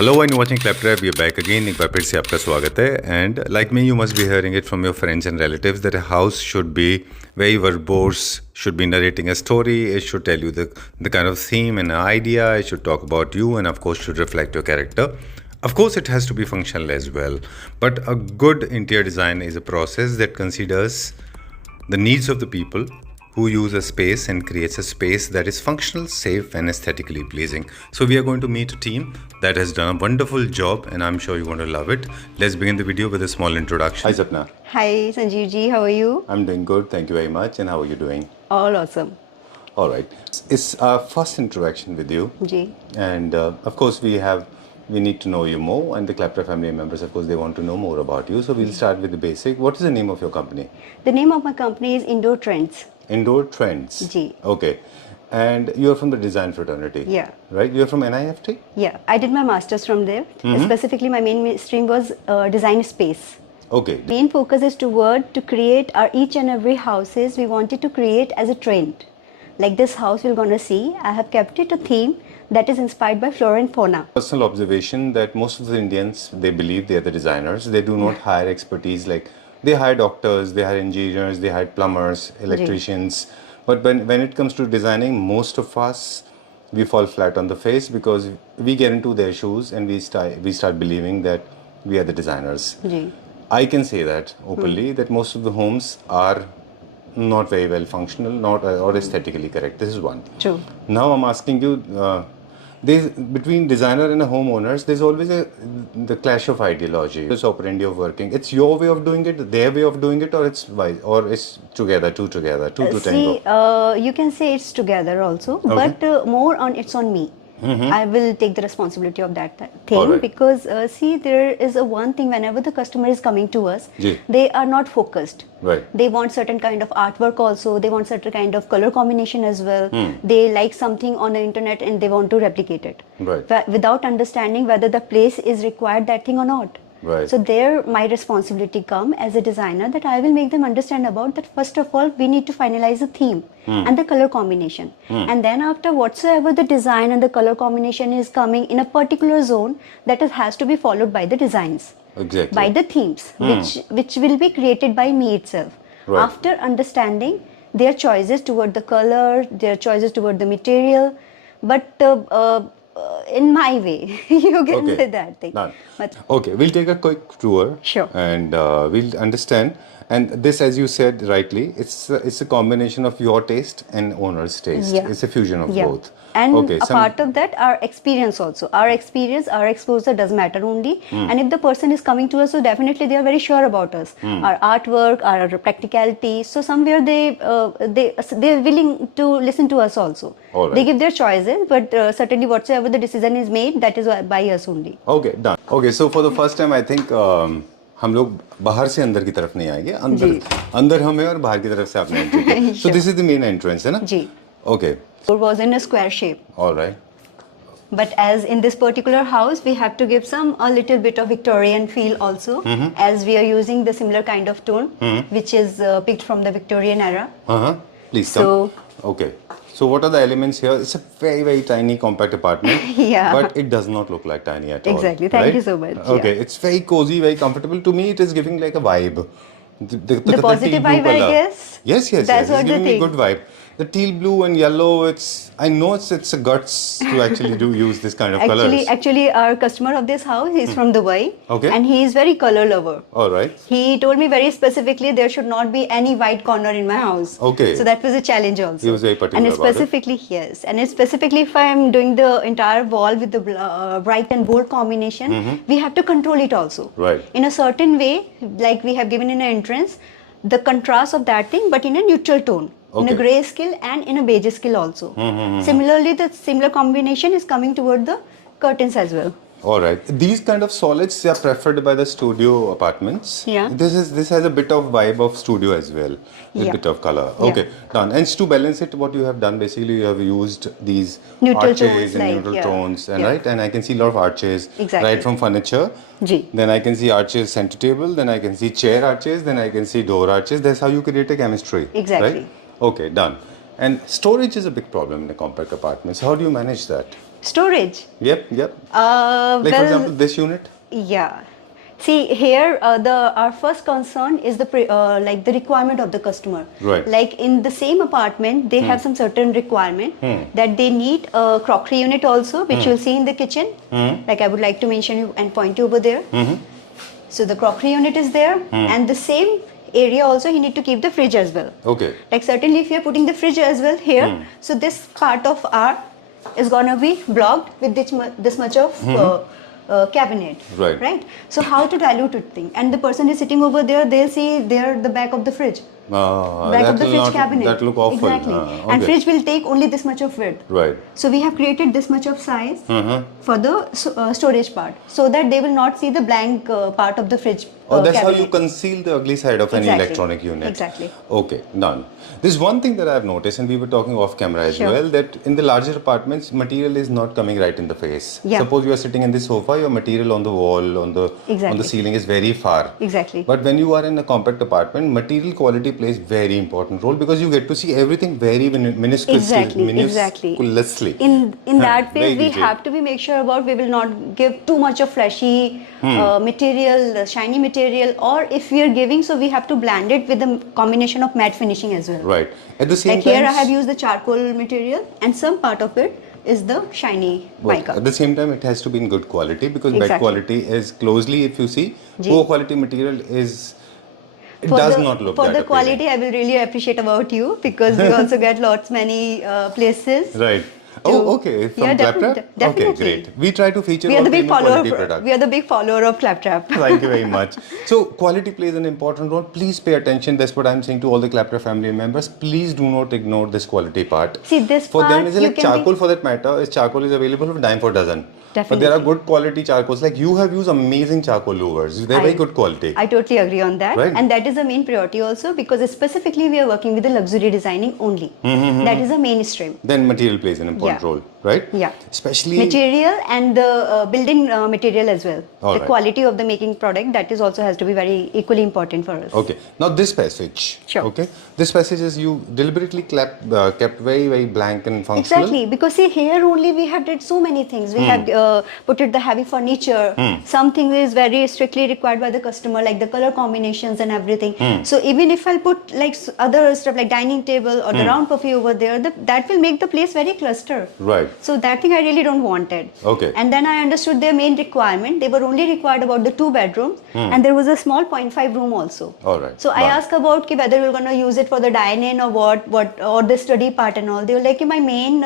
Hello and you're watching Claptrap. We are back again. एक बार फिर से आपका स्वागत है. And like me, you must be hearing it from your friends and relatives that a house should be very verbose, should be narrating a story. It should tell you the kind of theme and idea. It should talk about you and of course should reflect your character. Of course, it has to be functional as well. But a good interior design is a process that considers the needs of the people who use a space and creates a space that is functional, safe and aesthetically pleasing. So we are going to meet a team that has done a wonderful job and I'm sure you're going to love it. Let's begin the video with a small introduction. Hi Sapna. Hi Sanjeev ji, how are you? I'm doing good, thank you very much. And how are you doing? All awesome. Alright. It's our first interaction with you. Ji. And of course we need to know you more, and the Claptrap family members, of course, they want to know more about you. So we'll start with the basic. What is the name of your company? The name of my company is Trendz. Indoor Trendz. Ji. Okay. And you're from the design fraternity. Yeah. Right? You're from NIFT? Yeah. I did my master's from there. Specifically, my main stream was design space. Okay. Main focus is to create our each and every houses we wanted to create as a trend. Like this house we're going to see, I have kept it a theme that is inspired by flora and fauna. Personal observation that most of the Indians, they believe they are the designers. They do not hire expertise like they hire doctors, they hire engineers, they hire plumbers, electricians. But when it comes to designing, most of us, we fall flat on the face because we get into their shoes and we start believing that we are the designers. Ji. I can say that openly that most of the homes are not very well functional, not or aesthetically correct. This is one. True. Now I'm asking you, between designer and a homeowners, there's always the clash of ideology. This operandi of working. It's your way of doing it, their way of doing it, or it's together, two to tango. You can say it's together also, but more on it's on me. I will take the responsibility of that thing because see, there is a one thing whenever the customer is coming to us, they are not focused. Right. They want certain kind of artwork also. They want certain kind of color combination as well. They like something on the internet and they want to replicate it. Right. Without understanding whether the place is required that thing or not. Right. So there my responsibility come as a designer that I will make them understand about that first of all we need to finalize the theme and the color combination. And then after whatsoever the design and the color combination is coming in a particular zone, that has to be followed by the designs. Exactly. By the themes which will be created by me itself. Right. After understanding their choices toward the color, their choices toward the material, but in my way, you can say that thing. Done. But okay, we'll take a quick tour. Sure. And we'll understand. And this, as you said rightly, it's a combination of your taste and owner's taste. Yeah. It's a fusion of both. And a part of that, our experience also. Our experience, our exposure does matter only. And if the person is coming to us, so definitely they are very sure about us. Our artwork, our practicality. So somewhere they're willing to listen to us also. Right. They give their choices, but certainly whatsoever the decision is made, that is by us only. Okay, done. Okay, so for the first time, I think हम लोग बाहर से अंदर की तरफ नहीं आएंगे. अंदर हमें और बाहर की तरफ से आपने एंट्री की. So this is the main entrance, है ना? जी. Okay. It was in a square shape. All right. But as in this particular house, we have to give a little bit of Victorian feel also, as we are using the similar kind of tone, which is picked from the Victorian era. Please come. Okay. So what are the elements here? It's a very, very tiny, compact apartment. Yeah. But it does not look like tiny at all. Exactly. Thank you so much. Okay. Yeah. It's very cozy, very comfortable. To me, it is giving like a vibe. The positive vibe, I guess. Yes. That's what it's giving me good vibe. The teal blue and yellow, I know it's a guts to actually use this kind of colors. Actually, our customer of this house is from Dubai. Okay. And he is very color lover. All right. He told me very specifically there should not be any white corner in my house. Okay. So that was a challenge also. He was very particular and specifically, about it. Yes. And specifically if I am doing the entire wall with the bright and bold combination, we have to control it also. Right. In a certain way, like we have given in an entrance, the contrast of that thing, but in a neutral tone. Okay. In a grey scale and in a beige scale also. Similarly, the similar combination is coming toward the curtains as well. All right. These kind of solids are preferred by the studio apartments. Yeah. This has a bit of vibe of studio as well. A bit of color. Okay, done. And to balance it, what you have done basically, you have used these neutral arches tones, and neutral tones, and right. And I can see a lot of arches. Exactly. Right from furniture. Ji. Then I can see arches center table. Then I can see chair arches. Then I can see door arches. That's how you create a chemistry. Exactly. Right? Okay, done. And storage is a big problem in the compact apartments. How do you manage that? Storage. Yep. Like for Well, example, this unit. yeah. See here, our first concern is like the requirement of the customer. Right. Like in the same apartment, they have some certain requirement that they need a crockery unit also, which you'll see in the kitchen. Like I would like to mention you and point you over there. So the crockery unit is there, and the same area also he need to keep the fridge as well. Okay. Like certainly if you are putting the fridge as well here, so this part of our is gonna be blocked with this much of cabinet. Right. So how to dilute it thing? And the person is sitting over there, they'll see there the back of the fridge. Back of the fridge cabinet. That look awful. Exactly. Okay. And fridge will take only this much of width. Right. So we have created this much of size for the storage part, so that they will not see the blank part of the fridge. That's cabinet. how you conceal the ugly side of any electronic unit. Exactly. Okay, done. There's one thing that I've noticed, and we were talking off camera as well, that in the larger apartments, material is not coming right in the face. Yeah. Suppose you are sitting in the sofa, your material on the wall, on the ceiling is very far. Exactly. But when you are in a compact apartment, material quality plays very important role, because you get to see everything very minusculously. Exactly. In that phase, we have to be make sure about we will not give too much of flashy material, shiny material, or if we are giving, so we have to blend it with a combination of matte finishing as well. Right. At the same time, here I have used the charcoal material, and some part of it is the shiny mica. At the same time, it has to be in good quality, because bad quality is closely, if you see, poor quality material is. It does not look for that the quality, appealing. I will really appreciate about you, because we also get many places. Right. Oh, okay. From Claptrap? Definitely. Okay, great. We try to feature We are the big quality products. We are the big follower of Claptrap. Thank you very much. So, quality plays an important role. Please pay attention. That's what I'm saying to all the Claptrap family members. Please do not ignore this quality part. See, this for part, them, is like charcoal for that matter. Charcoal is available for dime for dozen. Definitely. But there are good quality charcoals. Like you have used amazing charcoal louvers. They're very good quality. I totally agree on that. Right. And that is the main priority also, because specifically we are working with the luxury designing only. That is the mainstream. Then material plays an important role, right? Yeah. Especially material and the building material as well. All the quality of the making product, that is also has to be very equally important for us. Okay. Now this passage. Sure. Okay. This passage is you deliberately kept very blank and functional. Exactly. Because see, here only we have did so many things. We have put it the heavy furniture. Something is very strictly required by the customer, like the color combinations and everything. So even if I'll put like other stuff like dining table or the round puffy over there, that will make the place very cluster. Right. So that thing I really don't wanted. Okay. And then I understood their main requirement. They were only required about the 2 bedrooms, and there was a small 0.5 room also. All right. So I asked about whether we're gonna use it for the dine-in or what or the study part and all. They were like, my main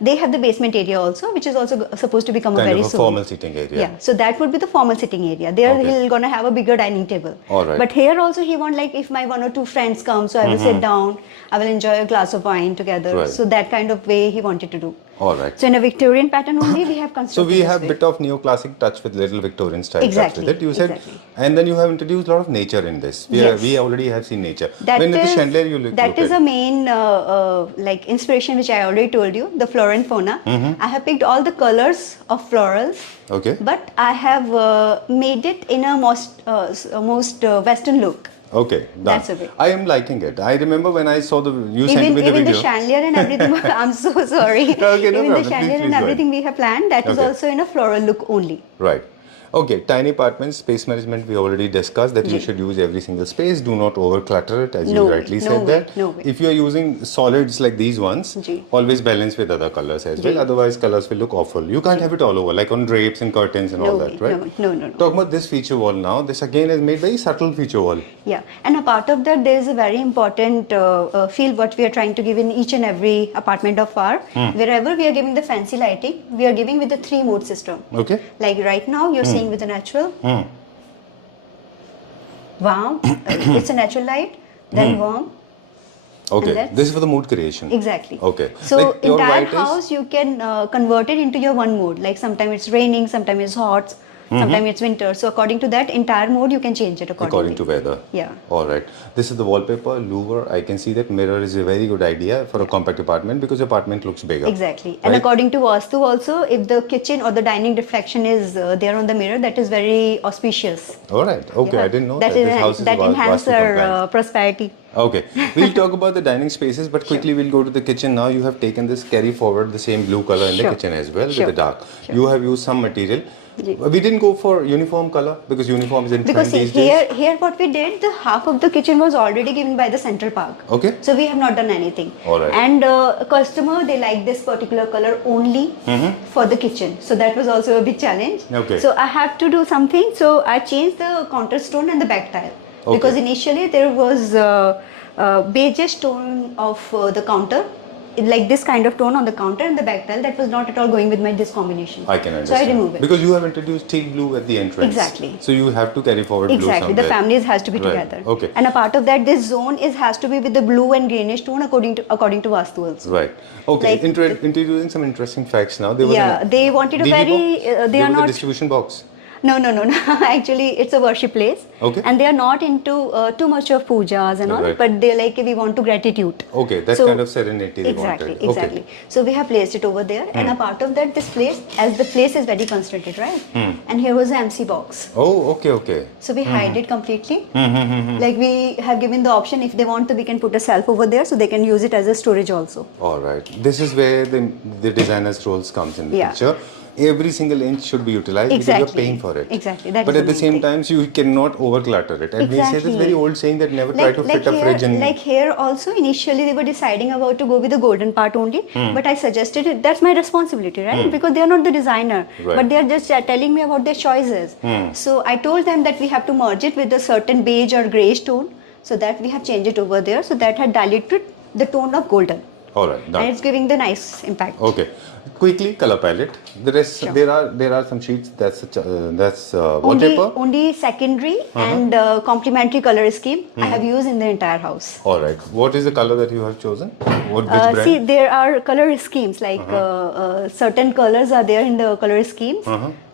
they have the basement area also, which is also supposed to become kind very of a soon. formal sitting area. Yeah. So that would be the formal sitting area. There he's gonna have a bigger dining table. All right. But here also he want like if my 1 or 2 friends come, so I will sit down. I will enjoy a glass of wine together. Right. So that kind of way he wanted to do. All right. So in a Victorian pattern only we have constructed. So we have a bit of neoclassic touch with little Victorian style Exactly. touch with it. You said, and then you have introduced a lot of nature in this. We already have seen nature. That when is, the chandelier you look that is a main like inspiration which I already told you, the flora and fauna. I have picked all the colors of florals. Okay. But I have made it in a most Western look. Okay, done. That's okay. I am liking it. I remember when I saw sent me the video. Even the chandelier and everything, I'm so sorry. Okay, no even problem. the chandelier and everything we have planned, that is also in a floral look only. Right. Okay, tiny apartments, space management, we already discussed that you should use every single space. Do not overclutter it, as you rightly said that. No way. If you are using solids like these ones, always balance with other colors as well. Otherwise, colors will look awful. You can't have it all over, like on drapes and curtains and all that, right? No. Talk about this feature wall now. This again is made very subtle feature wall. Yeah, and a part of that, there is a very important feel what we are trying to give in each and every apartment of our. Wherever we are giving the fancy lighting, we are giving with the 3 mode system. Okay. Like right now, you're seeing with the natural, warm, it's a natural light, then warm. Okay, this is for the mood creation. Exactly. Okay. So like entire house you can convert it into your one mode. Like sometimes it's raining, sometimes it's hot, sometimes it's winter. So according to that entire mode, you can change it accordingly. According to weather. Yeah. All right. This is the wallpaper, louver. I can see that mirror is a very good idea for a compact apartment because the apartment looks bigger. Exactly. And Right? according to Vastu also, if the kitchen or the dining reflection is there on the mirror, that is very auspicious. All right. Okay. Yeah. I didn't know that. that. This house is That enhances Vastu our compliant. prosperity. Okay, we'll talk about the dining spaces, but quickly we'll go to the kitchen now. You have taken this carry forward the same blue color in the Sure. kitchen as well Sure. with the dark. Sure. You have used some material. We didn't go for uniform color because uniform is in Because trend see, these days. here what we did, the half of the kitchen was already given by the Central Park. Okay. So we have not done anything. All right. And customer, they like this particular color only for the kitchen. So that was also a big challenge. Okay. So I have to do something. So I changed the counter stone and the back tile. Okay. Because initially there was beige tone of the counter. Like this kind of tone on the counter and the back tile that was not at all going with this combination. I can understand. So I removed it. Because you have introduced teal blue at the entrance. Exactly. So you have to carry forward blue Exactly, somewhere. the families has to be Right. together. Okay. And a part of that, this zone has to be with the blue and greenish tone according to Vastu also. Right. Okay. Like introducing some interesting facts now. There was Yeah, they wanted a DB very. box? They There are was a not. distribution box. No. Actually, it's a worship place. Okay. And they are not into too much of pujas and all, Right. but they're like, we want to gratitude. Okay, that So- kind of serenity they Exactly, wanted. exactly. So we have placed it over there, and a part of that, this place, as the place is very concentrated, right? And here was the MC box. Oh, okay. So we hide it completely. Like we have given the option, if they want to, we can put a shelf over there, so they can use it as a storage also. All right. This is where the designer's roles comes in the Yeah. picture. Every single inch should be utilized because Exactly. you're paying for it. Exactly. That but is at the the main same thing. time, you cannot overclutter it. And we say this Exactly. very old saying that never try to fit a fridge in. Like here also, initially they were deciding about to go with the golden part only, but I suggested it. That's my responsibility, right? Because they are not the designer, Right. but they are just telling me about their choices. So I told them that we have to merge it with a certain beige or greyish tone, so that we have changed it over there, so that had diluted the tone of golden, All right, and done. it's giving the nice impact. Okay. Quickly, color palette. The rest, Sure. there are some sheets. That's wallpaper. Only secondary and complementary color scheme I have used in the entire house. All right. What is the color that you have chosen? Which brand? See, there are color schemes, like certain colors are there in the color schemes.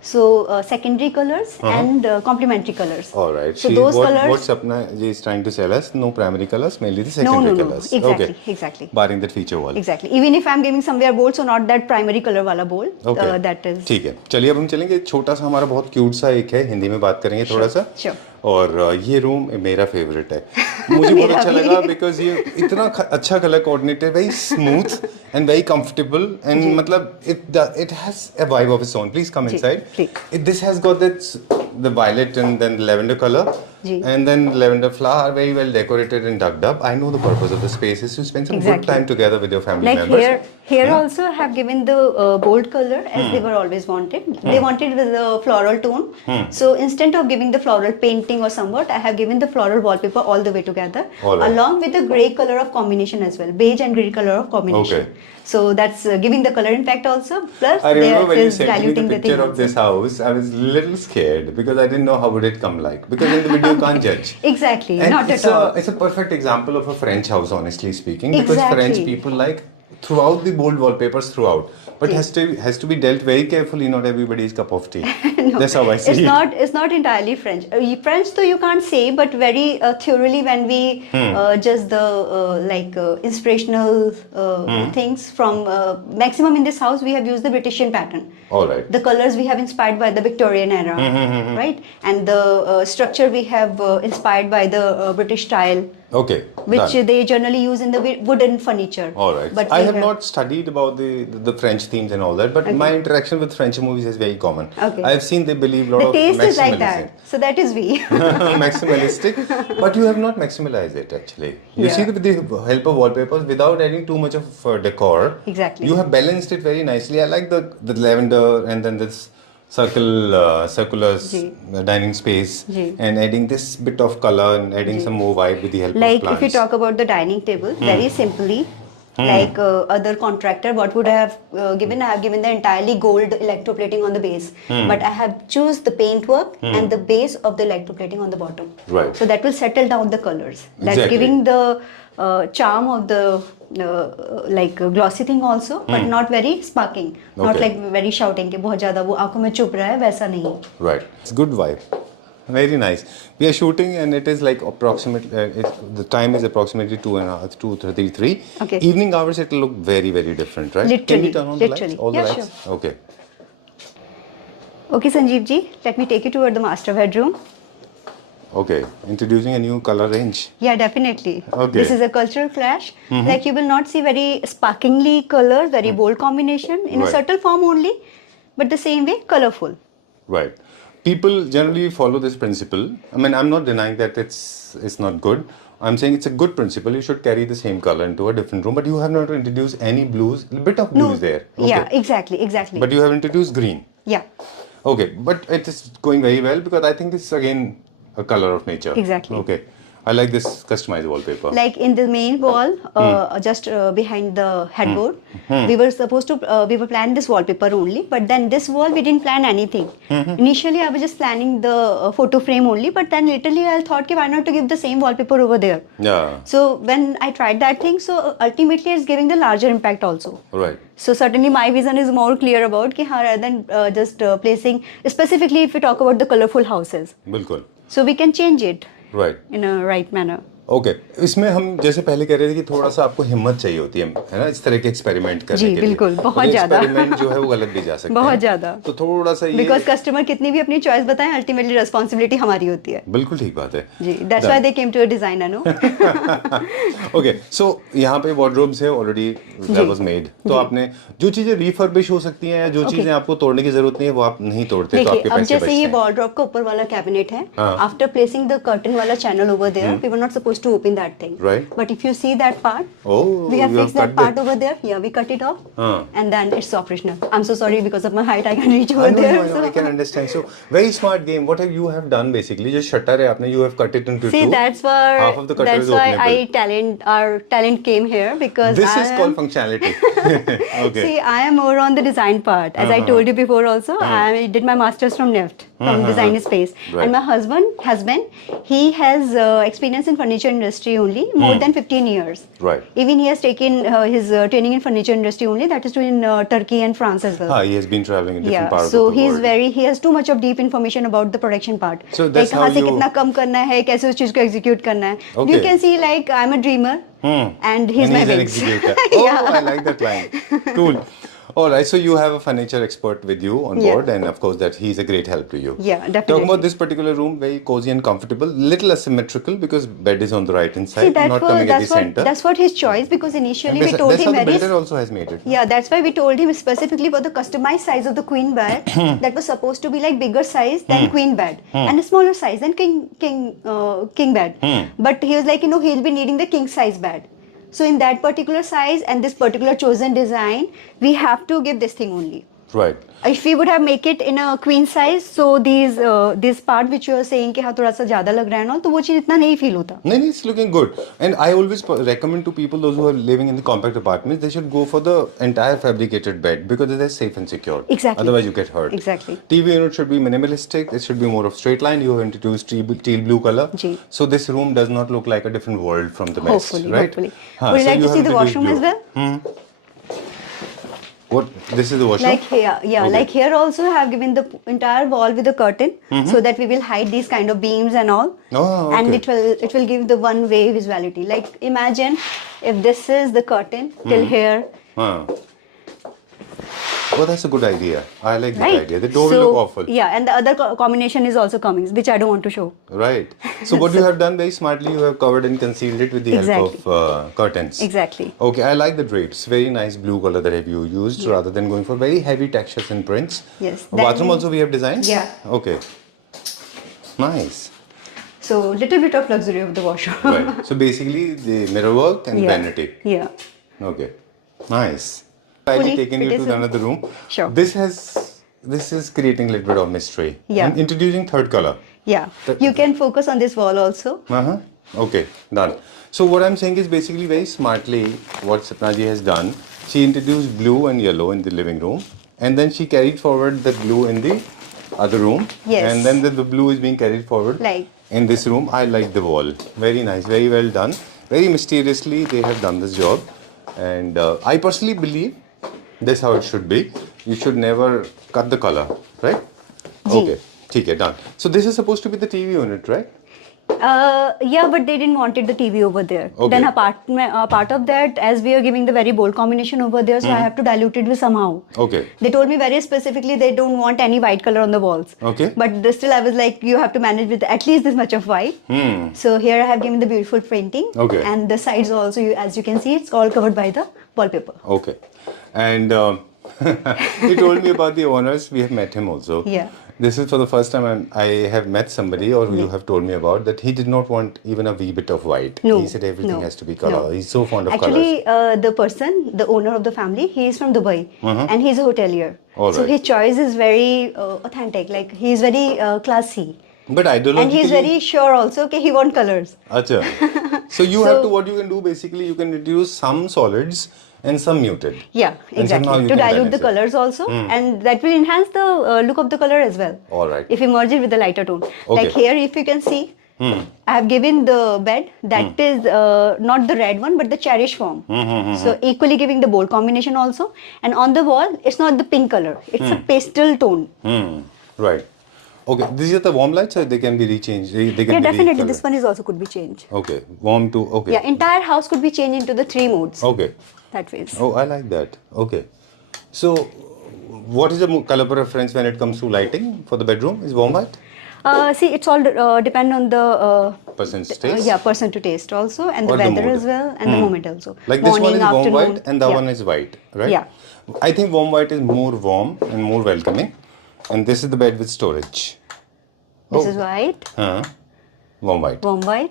So secondary colors and complementary colors. All right. So those colors. What Sapna ji is trying to sell us, no primary colors, mainly the secondary No. colors. Exactly, Okay. exactly. Barring that feature wall. Exactly. Even if I'm giving somewhere bold, so not that primary color wala bold. Okay. That is. ठीक है, चलिए अब हम चलेंगे। छोटा सा हमारा बहुत क्यूट सा एक है, हिंदी में बात करेंगे थोड़ा सा। Sure. और ये रूम मेरा फेवरेट है। मुझे बहुत अच्छा लगा बिकॉज ये इतना अच्छा कलर कोऑर्डिनेट है, very smooth and very comfortable and मतलब it has a vibe of its own. Please come inside. This has got the violet and then lavender color and then lavender flower, very well decorated and tucked up. I know the purpose of the space is to spend some good time together with your family Like members. here also have given the bold color as they were always wanted. They wanted with the floral tone. So instead of giving the floral painting or somewhat, I have given the floral wallpaper all the way together, along with the grey color of combination as well, beige and grey color of combination. Okay. So that's giving the color impact also. Plus, I remember when you is sent me the diluting the picture thing of this house, I was a little scared because I didn't know how would it come like. Because in the video you can't judge. Exactly, And not at all. It's a perfect example of a French house, honestly speaking. Because French Exactly. people like throughout the bold wallpapers throughout, but has to be dealt very carefully. Not everybody's cup of tea. No, That's how I see it. It's not entirely French. French, though, you can't say, but very thoroughly when we just the inspirational things from maximum in this house, we have used the Britishian pattern. All right. The colors we have inspired by the Victorian era, right? And the structure we have inspired by the British style. Okay. Which done. they generally use in the wooden furniture. All right. But I we have not studied about the French themes and all that, but my interaction with French movies is very common. Okay. I have seen they believe a lot The of taste is like maximalism. that. So that is we. Maximalistic, but you have not maximalized it actually. You see, with the help of wallpapers, without adding too much of decor, Exactly. you have balanced it very nicely. I like the lavender and then this circular dining space and adding this bit of color and adding some more vibe with the help of Like plants. if you talk about the dining table, very simply, Like other contractor, what would I have given? I have given the entirely gold electroplating on the base, but I have choose the paint work and the base of the electroplating on the bottom. Right. So that will settle down the colors. That's Exactly. giving the charm of the like glossy thing also, but not very sparking, not Okay. like very shouting कि बहुत ज़्यादा वो आँखों में चुभ रहा है वैसा नहीं. Right. It's good vibe. Very nice. We are shooting and it is like approximately, the time is approximately 2:33. Okay. Evening hours it will look very, very different, right? Can Literally, we turn on the literally. lights? All Yeah, the lights? Okay. Okay, Sanjeev ji, let me take you toward the master bedroom. Okay. Introducing a new color range. Yeah, definitely. Okay. This is a cultural clash. Like you will not see very sparkingly colors, very bold combination in a Right. subtle form only, but the same way colorful. Right. People generally follow this principle. I mean, I'm not denying that it's not good. I'm saying it's a good principle. You should carry the same color into a different room, but you have not introduced any blues. A bit of blue is there. Okay. Yeah, exactly. But you have introduced green. Yeah, Okay, but it is going very well because I think this is again a color of nature. Exactly. Okay. I like this customized wallpaper. like in the main wall, just behind the headboard, we were supposed to, we were planning this wallpaper only, but then this wall we didn't plan anything. Initially, I was just planning the photo frame only, but then literally I thought, why not to give the same wallpaper over there? Yeah. So when I tried that thing, so ultimately it's giving the larger impact also. Right. So certainly my vision is more clear about कि हाँ, rather than just placing, specifically if we talk about the colorful houses. बिल्कुल. So we can change it Right. in a right manner. Okay इसमें हम जैसे पहले कह रहे थे कि थोड़ा सा आपको हिम्मत चाहिए होती है ना इस तरह के एक्सपेरिमेंट करने जी, के लिए बिल्कुल, बहुत ज़्यादा। एक्सपेरिमेंट जो है वो गलत भी जा सकते हैं बहुत ज़्यादा। तो थोड़ा सा ये Because customer कितनी भी अपनी choice बताएं, ultimately responsibility हमारी होती है. बिल्कुल ठीक बात है जी, that's why they came to a designer, no? Okay so यहाँ पे वार्डरोब्स है ऑलरेडी दैट वाज मेड तो आपने जो चीजें रिफर्बिश हो सकती हैं या जो चीजें आपको तोड़ने की जरूरत नहीं है वो आप नहीं तोड़ते तो देखिए आपके अब पैसे जैसे बचते ये हैं wardrobe का ऊपर वाला कैबिनेट है, after placing the curtain वाला channel over there, we were not supposed to open that thing. Right. But if you see that part, Oh, we have you have fixed that cut part that. over there. Yeah, we cut it off, Huh. and then it's operational. I'm so sorry because of my height, I can't reach over I know, there. I know, I can understand. So very smart game. What have you have done basically? जो shutter है आपने you have cut it into See, two. that's why Half of the cutter that's is why openable. our talent came here because This I is am, called functionality. Okay. See, I am more on the design part. As I told you before also, I did my master's from NIFT, from design space. Right. And my husband, he has experience in furniture industry only, more than 15 years. Right. Even he has taken his training in furniture industry only, that is in Turkey and France as well. He has been traveling in different parts so of the he's world. he has too much of deep information about the production part. So that's कहाँ how से you- कितना कम करना है, कैसे उस चीज को execute करना है. Okay. You can see like I'm a dreamer and he's And my he's an wings. executor. Oh, I like that line. Cool. All right, so you have a furniture expert with you on Yeah. board, and of course that he's a great help to you. Yeah, definitely. Talking about this particular room, very cozy and comfortable, little asymmetrical because bed is on the right hand See, side, not coming at the center. that's what his choice, because initially And we told that's him how the very builder also has made it. yeah, that's why we told him specifically for the customized size of the queen bed that was supposed to be like bigger size than queen bed and a smaller size than king bed. But he was like, he'll be needing the king size bed. So in that particular size and this particular chosen design, we have to give this thing only. Right. If we would have make it in a queen size, so this part which you are saying कि हाँ थोड़ा सा ज़्यादा लग रहा है ना, तो वो चीज़ इतना नहीं feel होता. No, it's looking good. And I always recommend to people, those who are living in the compact apartments, they should go for the entire fabricated bed because it is safe and secure. Exactly. Otherwise, you get hurt. Exactly. TV unit should be minimalistic. It should be more of straight line. You have introduced teal blue color. Ji. So this room does not look like a different world from the rest, Hopefully, right? hopefully. Huh, Would you so like to have see the introduced washroom as blue. well? What? This is the washroom? Like here, yeah, Okay. like here also have given the entire wall with a curtain so that we will hide these kind of beams and all. Oh, okay. And it will give the one way visuality. Like imagine if this is the curtain till here. Huh. Oh, that's a good idea. I like that Right. idea. The door will look awful. Yeah, and the other combination is also coming, which I don't want to show. Right. So what you have done very smartly, you have covered and concealed it with the help of curtains. Exactly. Okay, I like the drapes. Very nice blue color that have you used rather than going for very heavy textures and prints. Yes. Bathroom also we have designed? Yeah. Okay. Nice. So little bit of luxury of the washroom. Right. So basically the mirror work and vanity. Yeah. Okay. Nice. I'll be Fully taking you it is to another room. Sure. This is creating a little bit of mystery. Yeah. And introducing third color. Yeah. You can focus on this wall also. Uh-huh. Okay, done. So what I'm saying is basically very smartly what Sapna ji has done. She introduced blue and yellow in the living room, and then she carried forward the blue in the other room, Yes. and then the blue is being carried forward Like. in this room. I like the wall. Very nice, very well done. Very mysteriously they have done this job, and I personally believe this how it should be. You should never cut the color, right? Ji. Okay, okay, done. So this is supposed to be the TV unit, right? Yeah, but they didn't wanted the TV over there. Okay. Then part of that, as we are giving the very bold combination over there, so I have to dilute it with somehow. Okay. They told me very specifically they don't want any white color on the walls. Okay. But still I was like, you have to manage with at least this much of white. So here I have given the beautiful printing. Okay. And the sides also, as you can see, it's all covered by the wallpaper. Okay. And he told me about the owners. We have met him also. Yeah. This is for the first time I have met somebody, or you have told me about, that he did not want even a wee bit of white. No. He said everything No. has to be color. No. He's so fond of Actually, colors. the owner of the family, he is from Dubai and he's a hotelier. All So right. his choice is very authentic. Like he's very classy. But ideologically... And he's very sure also, okay, he wants colors. Acha. So you have to, what you can do basically, you can reduce some solids and some muted. Yeah, And somehow exactly. you To can dilute the balance it. colors also, and that will enhance the look of the color as well. All right. If you merge it with the lighter tone. Okay. Like here, if you can see, I have given the bed that is not the red one, but the cherish form. So equally giving the bold combination also. And on the wall, it's not the pink color. It's a pastel tone. Right. Okay. These are the warm lights, or they can be rechanged? They can Yeah, be definitely. recolored? This one is also could be changed. Okay. Warm to... Okay. Yeah, entire house could be changed into the 3 modes. Okay. That ways. Oh, I like that. Okay. So, what is the color preference when it comes to lighting for the bedroom? Is warm white? See, it's all depend on the Person's taste? yeah, person to taste also, and the Or the weather mood. as well, and the moment also. Like this one is warm afternoon. white and the Yeah. one is white, right? Yeah. I think warm white is more warm and more welcoming. And this is the bed with storage. This is white, Warm white. warm white,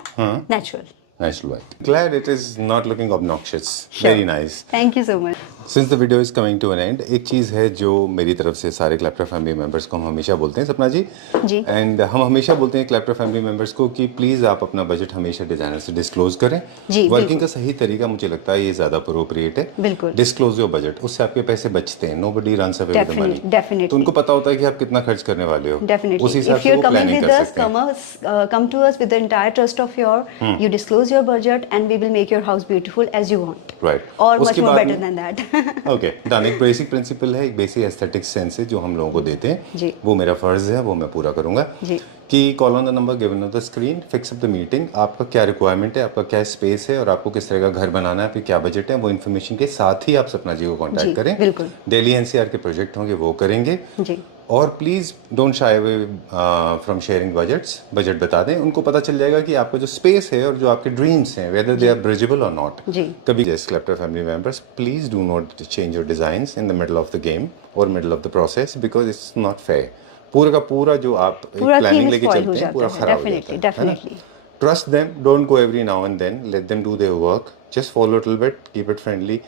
natural. Natural white. Glad it is not looking obnoxious. Sure. Very nice. Thank you so much. Since the video is coming to an end, एक चीज़ है जो मेरी तरफ से सारे क्लैप्टर family members को हम हमेशा बोलते हैं सपना जी जी। एंड हम हमेशा बोलते हैं क्लैप्टर फैमिली मेंबर्स को कि प्लीज़ आप अपना बजट हमेशा डिजाइनर से डिस्क्लोज करें। जी, वर्किंग का सही तरीका मुझे लगता है ये ज़्यादा अप्रोप्रिएट है। बिल्कुल। डिस्क्लोज योर बजट, उससे आपके पैसे बचते हैं। Nobody runs away with the money. Definitely. तो उनको पता होता है कि आप कितना खर्च करने वाले हो। Definitely. उस हिसाब If से you're वो coming प्लानिंग with कर us, सकते हैं। come to us with the entire trust of your, you disclose your budget, and we will make your house beautiful as you want. Right. Or much उसके more बाद better में- than that. Okay done. एक basic principle है, एक basic aesthetic sense है जो हम लोगों को देते हैं। जी। वो मेरा फर्ज है, वो मैं पूरा करूंगा। जी। कि call on the number given on the screen, fix up the meeting. आपका क्या रिक्वायरमेंट है, आपका क्या स्पेस है और आपको किस तरह का घर बनाना है, आपकी क्या बजट है, वो इन्फॉर्मेशन के साथ ही आप सपना जी को जी, कांटेक्ट करें। बिल्कुल। दिल्ली एनसीआर के प्रोजेक्ट होंगे वो करेंगे। जी। और please don't shy away from sharing budgets. Budget बता दें, उनको पता चल जाएगा कि आपका जो स्पेस है और जो आपके ड्रीम्स हैं, वेदर दे आर ब्रिजेबल और नॉट। जी। कभी जैसे clapter family members, please do not change your designs in the middle of the game और middle of the process, because it's not fair. पूरा का पूरा जो आप पूरा प्लानिंग theme लेके spoil चलते हो हैं पूरा जाता है। खराब हो Definitely, जाता है ना? definitely. Trust them, don't go every now and then, let them do their work, just follow a little bit, keep it friendly,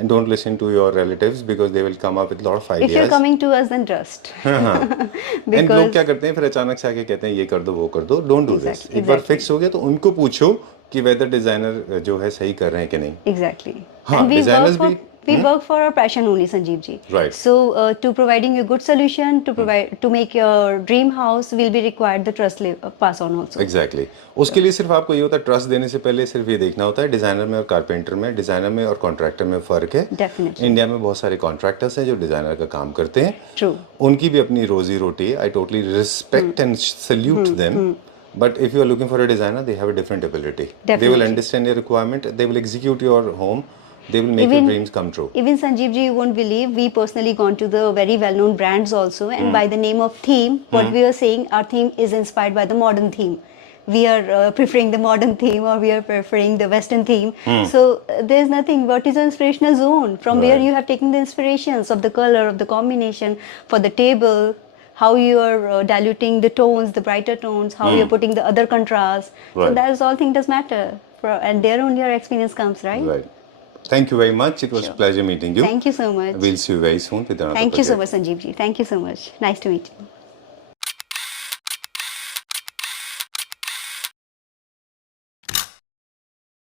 and don't listen to your relatives because they will come up with a lot of ideas. If you're coming to us, then trust. And लोग क्या करते हैं फिर अचानक से आके कहते हैं ये कर दो वो कर दो। Don't do this. एक बार फिक्स हो गया तो उनको पूछो कि वेदर डिजाइनर जो है सही कर रहे हैं कि नहीं। Exactly. हाँ, And designers भी- we work for our passion only, Sanjeev ji. Right. So to providing you good solution, to make your dream house, will be required the trust pass on also. Exactly उसके लिए सिर्फ आपको ये होता है, trust देने से पहले सिर्फ ये देखना होता है डिजाइनर में और कारपेंटर में, डिजाइनर में और कॉन्ट्रैक्टर में फर्क है। Definitely. इंडिया में बहुत सारे कॉन्ट्रैक्टर्स हैं जो डिजाइनर का काम करते हैं। True. उनकी भी अपनी रोजी रोटी है। I totally respect and salute them, but if you are looking for a designer, they have a different ability. They will Definitely. understand your requirement, they will execute your home, they will make your dreams come true. Even Sanjeev ji, you won't believe, we personally gone to the very well-known brands also, and by the name of theme, what we are saying, our theme is inspired by the modern theme. We are preferring the modern theme, or we are preferring the Western theme. So there's nothing. What is the inspirational zone? From where Right. you have taken the inspirations of the color, of the combination for the table, how you are diluting the tones, the brighter tones, how you are putting the other contrast. So Right. that is all thing does matter. And there only your experience comes, right? Right. Thank you very much. It was a pleasure meeting you. Thank you so much. We'll see you very soon with another Thank you so project. much, Sanjeev ji. Thank you so much. Nice to meet you.